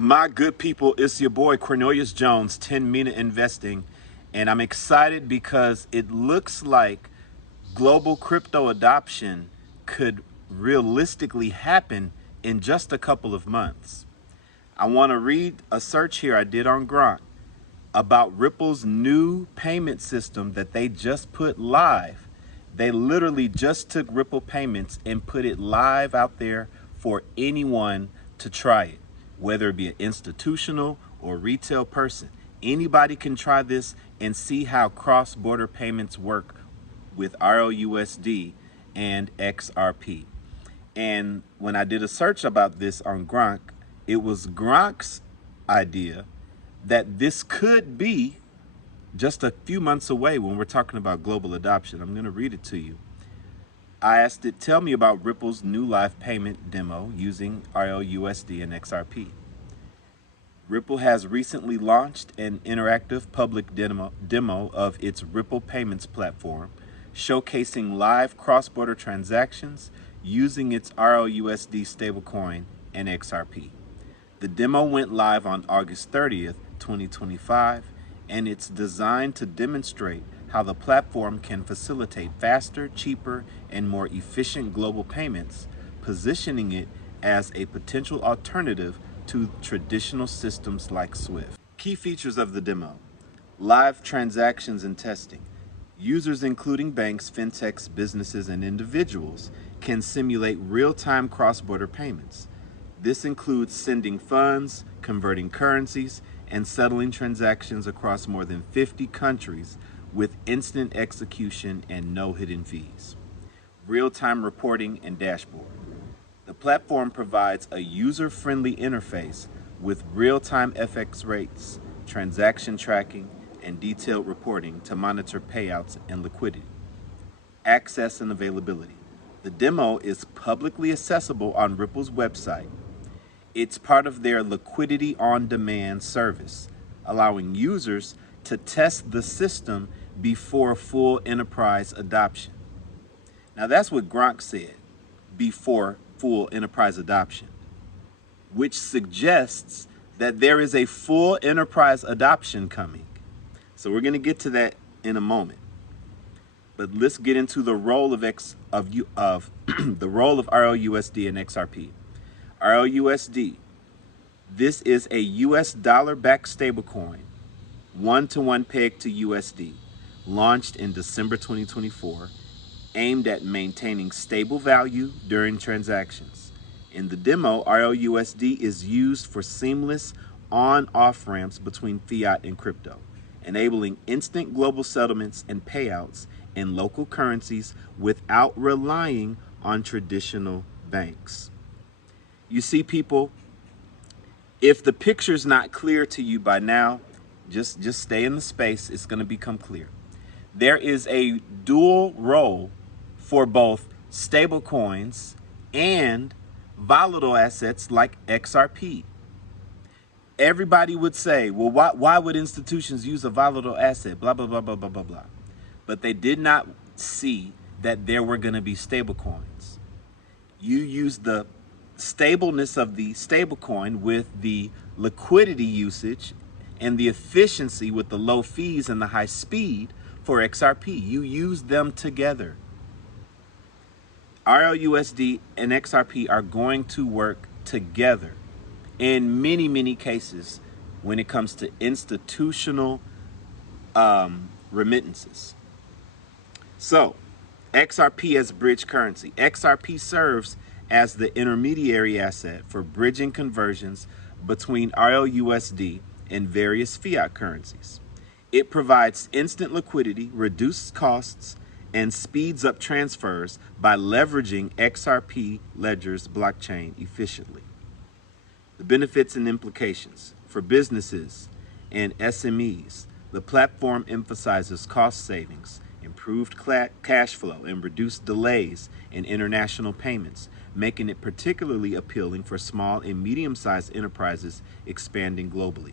My good people, it's your boy Cornelius Jones, 10 Mina Investing, and I'm excited because it looks like global crypto adoption could realistically happen in just a couple of months. I want to read a search here I did on Grok about Ripple's new payment system that they just put live. They literally just took Ripple Payments and put it live out there for anyone to try it, whether it be an institutional or retail person. Anybody can try this and see how cross-border payments work with RLUSD and XRP. And when I did a search about this on Grok, it was Grok's idea that this could be just a few months away when we're talking about global adoption. I'm going to read it to you. I asked it, tell me about Ripple's new live payment demo using RLUSD and XRP. Ripple has recently launched an interactive public demo of its Ripple Payments platform, showcasing live cross-border transactions using its RLUSD stablecoin and XRP. The demo went live on August 30th, 2025, and it's designed to demonstrate how the platform can facilitate faster, cheaper, and more efficient global payments, positioning it as a potential alternative to traditional systems like SWIFT. Key features of the demo: live transactions and testing. Users including banks, fintechs, businesses, and individuals can simulate real-time cross-border payments. This includes sending funds, converting currencies, and settling transactions across more than 50 countries with instant execution and no hidden fees. Real-time reporting and dashboard. The platform provides a user-friendly interface with real-time FX rates, transaction tracking, and detailed reporting to monitor payouts and liquidity. Access and availability. The demo is publicly accessible on Ripple's website. It's part of their liquidity on demand service, allowing users to test the system before full enterprise adoption. Now that's what Grok said, before full enterprise adoption, which suggests that there is a full enterprise adoption coming. So we're going to get to that in a moment. But let's get into the role of the role of RLUSD and XRP. RLUSD, this is a US dollar-backed stablecoin, one-to-one pegged to USD, launched in December 2024, aimed at maintaining stable value during transactions. In the demo, RLUSD is used for seamless on-off ramps between fiat and crypto, enabling instant global settlements and payouts in local currencies without relying on traditional banks. You see, people, if the picture's not clear to you by now, just stay in the space. It's going to become clear. There is a dual role for both stablecoins and volatile assets like XRP. Everybody would say, well, why would institutions use a volatile asset? Blah, blah, blah, blah, blah, blah, blah. But they did not see that there were going to be stablecoins. You use the stableness of the stablecoin with the liquidity usage and the efficiency with the low fees and the high speed for XRP. You use them together. RLUSD and XRP are going to work together in many, many cases when it comes to institutional remittances. So, XRP as bridge currency. XRP serves as the intermediary asset for bridging conversions between RLUSD and various fiat currencies. It provides instant liquidity, reduces costs, and speeds up transfers by leveraging XRP ledger's blockchain efficiently. The benefits and implications. For businesses and SMEs, the platform emphasizes cost savings, improved cash flow, and reduced delays in international payments, making it particularly appealing for small and medium-sized enterprises expanding globally.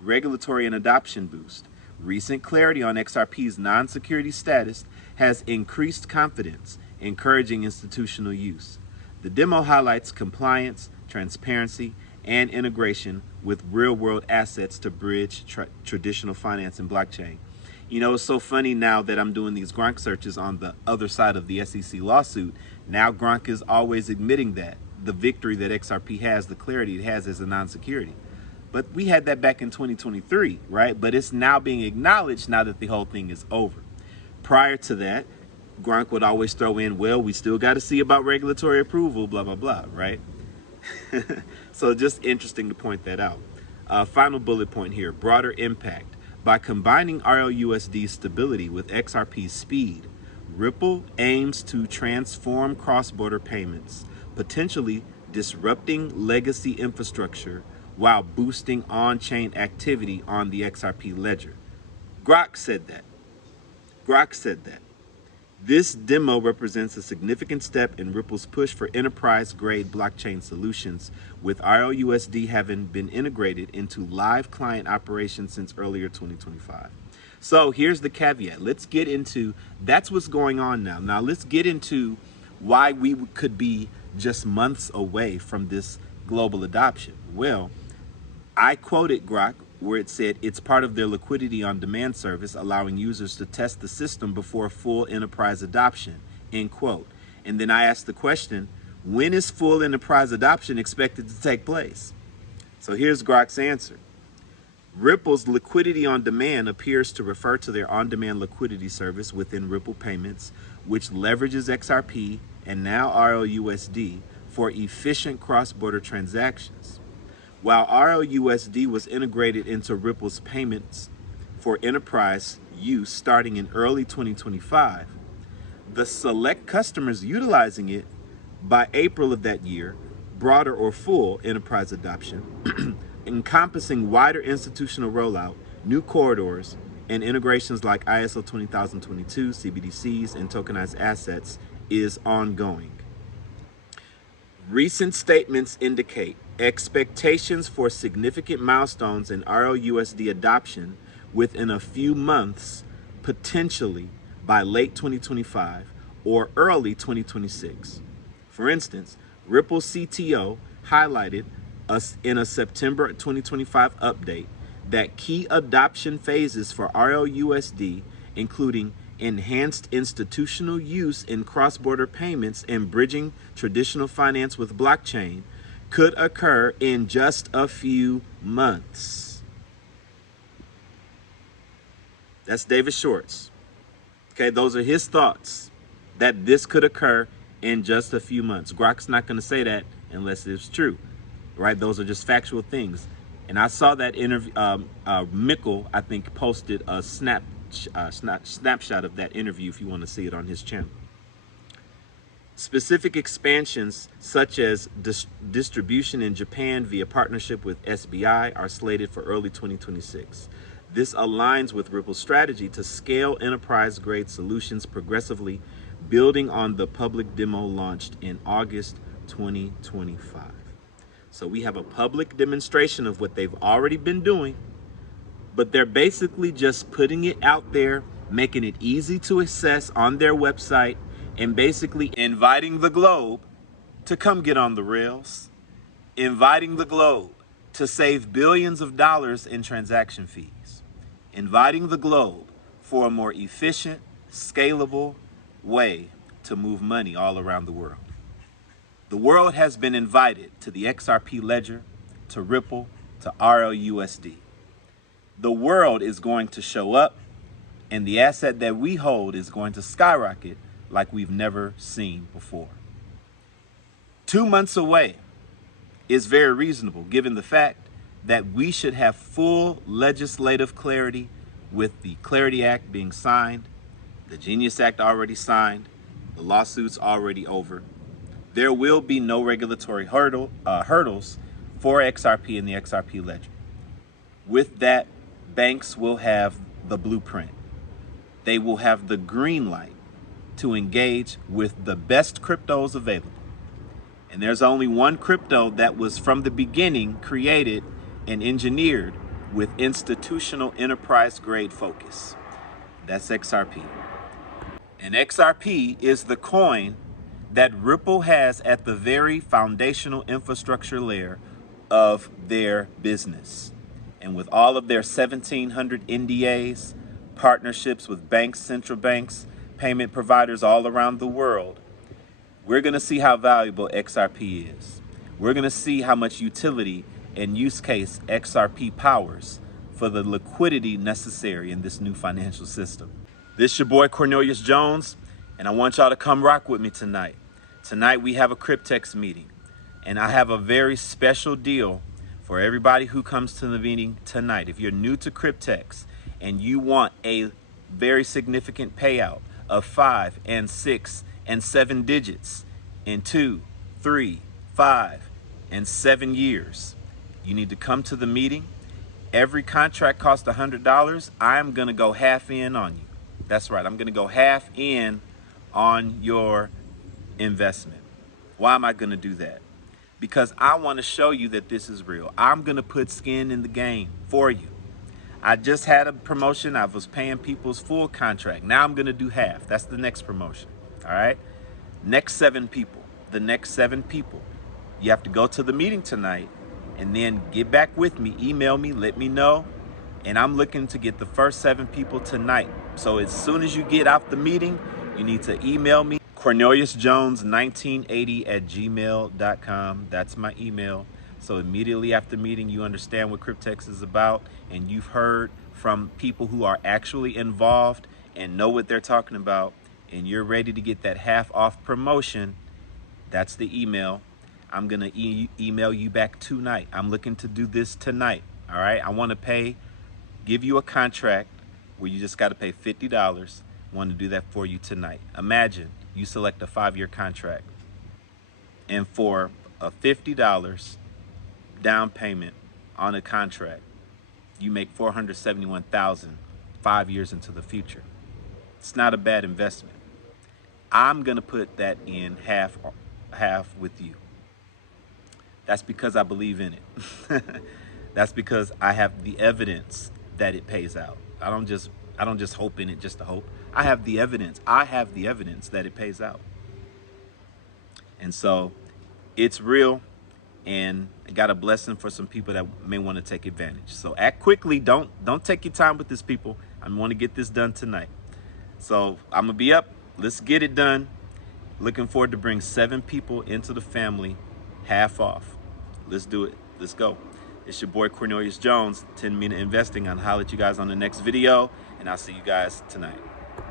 Regulatory and adoption boost. Recent clarity on XRP's non-security status has increased confidence, encouraging institutional use. The demo highlights compliance, transparency, and integration with real-world assets to bridge traditional finance and blockchain. You know, it's so funny now that I'm doing these Gronk searches on the other side of the SEC lawsuit. Now Gronk is always admitting that the victory that XRP has, the clarity it has as a non-security. But we had that back in 2023, right? But it's now being acknowledged now that the whole thing is over. Prior to that, Gronk would always throw in, well, we still got to see about regulatory approval, blah, blah, blah, right? So just interesting to point that out. Final bullet point here, broader impact. By combining RLUSD stability with XRP's speed, Ripple aims to transform cross-border payments, potentially disrupting legacy infrastructure while boosting on-chain activity on the XRP ledger. Grok said that. This demo represents a significant step in Ripple's push for enterprise-grade blockchain solutions, with RLUSD having been integrated into live client operations since earlier 2025. So here's the caveat. Let's get into, that's what's going on now. Now let's get into why we could be just months away from this global adoption. Well, I quoted Grok where it said it's part of their liquidity on demand service, allowing users to test the system before full enterprise adoption, end quote. And then I asked the question, when is full enterprise adoption expected to take place? So here's Grok's answer. Ripple's liquidity on demand appears to refer to their on-demand liquidity service within Ripple Payments, which leverages XRP and now RLUSD for efficient cross-border transactions. While RLUSD was integrated into Ripple's payments for enterprise use starting in early 2025, the select customers utilizing it by April of that year, broader or full enterprise adoption, encompassing wider institutional rollout, new corridors, and integrations like ISO 20022, CBDCs, and tokenized assets is ongoing. Recent statements indicate expectations for significant milestones in RLUSD adoption within a few months, potentially by late 2025 or early 2026. For instance, Ripple CTO highlighted us in a September 2025 update that key adoption phases for RLUSD, including enhanced institutional use in cross-border payments and bridging traditional finance with blockchain, could occur in just a few months. That's David Shorts. Okay, those are his thoughts, that this could occur in just a few months. Grok's not going to say that unless it's true, right? Those are just factual things. And I saw that interview, Mikkel, I think, posted a snapshot of that interview if you want to see it on his channel. Specific expansions such as distribution in Japan via partnership with SBI are slated for early 2026. This aligns with Ripple's strategy to scale enterprise-grade solutions progressively, building on the public demo launched in August 2025. So we have a public demonstration of what they've already been doing, but they're basically just putting it out there, making it easy to access on their website, and basically inviting the globe to come get on the rails, inviting the globe to save billions of dollars in transaction fees, inviting the globe for a more efficient, scalable way to move money all around the world. The world has been invited to the XRP ledger, to Ripple, to RLUSD. The world is going to show up, and the asset that we hold is going to skyrocket like we've never seen before. 2 months away is very reasonable, given the fact that we should have full legislative clarity with the Clarity Act being signed, the Genius Act already signed, the lawsuits already over. There will be no regulatory hurdles for XRP and the XRP ledger. With that, banks will have the blueprint. They will have the green light to engage with the best cryptos available. And there's only one crypto that was from the beginning created and engineered with institutional enterprise grade focus. That's XRP. And XRP is the coin that Ripple has at the very foundational infrastructure layer of their business. And with all of their 1,700 NDAs, partnerships with banks, central banks, payment providers all around the world, we're going to see how valuable XRP is. We're going to see how much utility and use case XRP powers for the liquidity necessary in this new financial system. This is your boy Cornelius Jones, and I want y'all to come rock with me tonight. Tonight we have a Cryptex meeting, and I have a very special deal for everybody who comes to the meeting tonight. If you're new to Cryptex and you want a very significant payout of 5 and 6 and 7 digits in 2, 3, 5, and 7 years, you need to come to the meeting. Every contract costs $100. I'm gonna go half in on you. That's right, I'm gonna go half in on your investment. Why am I gonna do that? Because I wanna show you that this is real. I'm gonna put skin in the game for you. I just had a promotion. I was paying people's full contract. Now I'm gonna do half. That's the next promotion, all right? Next 7 people, the next 7 people. You have to go to the meeting tonight and then get back with me, email me, let me know. And I'm looking to get the first 7 people tonight. So as soon as you get out the meeting, you need to email me, corneliusjones1980@gmail.com. That's my email. So immediately after meeting, you understand what Cryptex is about, and you've heard from people who are actually involved and know what they're talking about, and you're ready to get that half off promotion. That's the email. I'm gonna email you back tonight. I'm looking to do this tonight, all right? I wanna give you a contract where you just gotta pay $50. I wanna do that for you tonight. Imagine you select a 5-year contract, and for a $50 down payment on a contract, you make $471,000 5 years into the future. It's not a bad investment. I'm gonna put that in half with you. That's because I believe in it. That's because I have the evidence that it pays out. I don't just hope in it just to hope. I have the evidence. I have the evidence that it pays out. And so it's real, and I got a blessing for some people that may want to take advantage. So act quickly. Don't take your time with this, people. I want to get this done tonight. So I'm gonna be up. Let's get it done. Looking forward to bring 7 people into the family, half off. Let's do it. Let's go. It's your boy Cornelius Jones, 10-minute investing. I'll holler at you guys on the next video, and I'll see you guys tonight.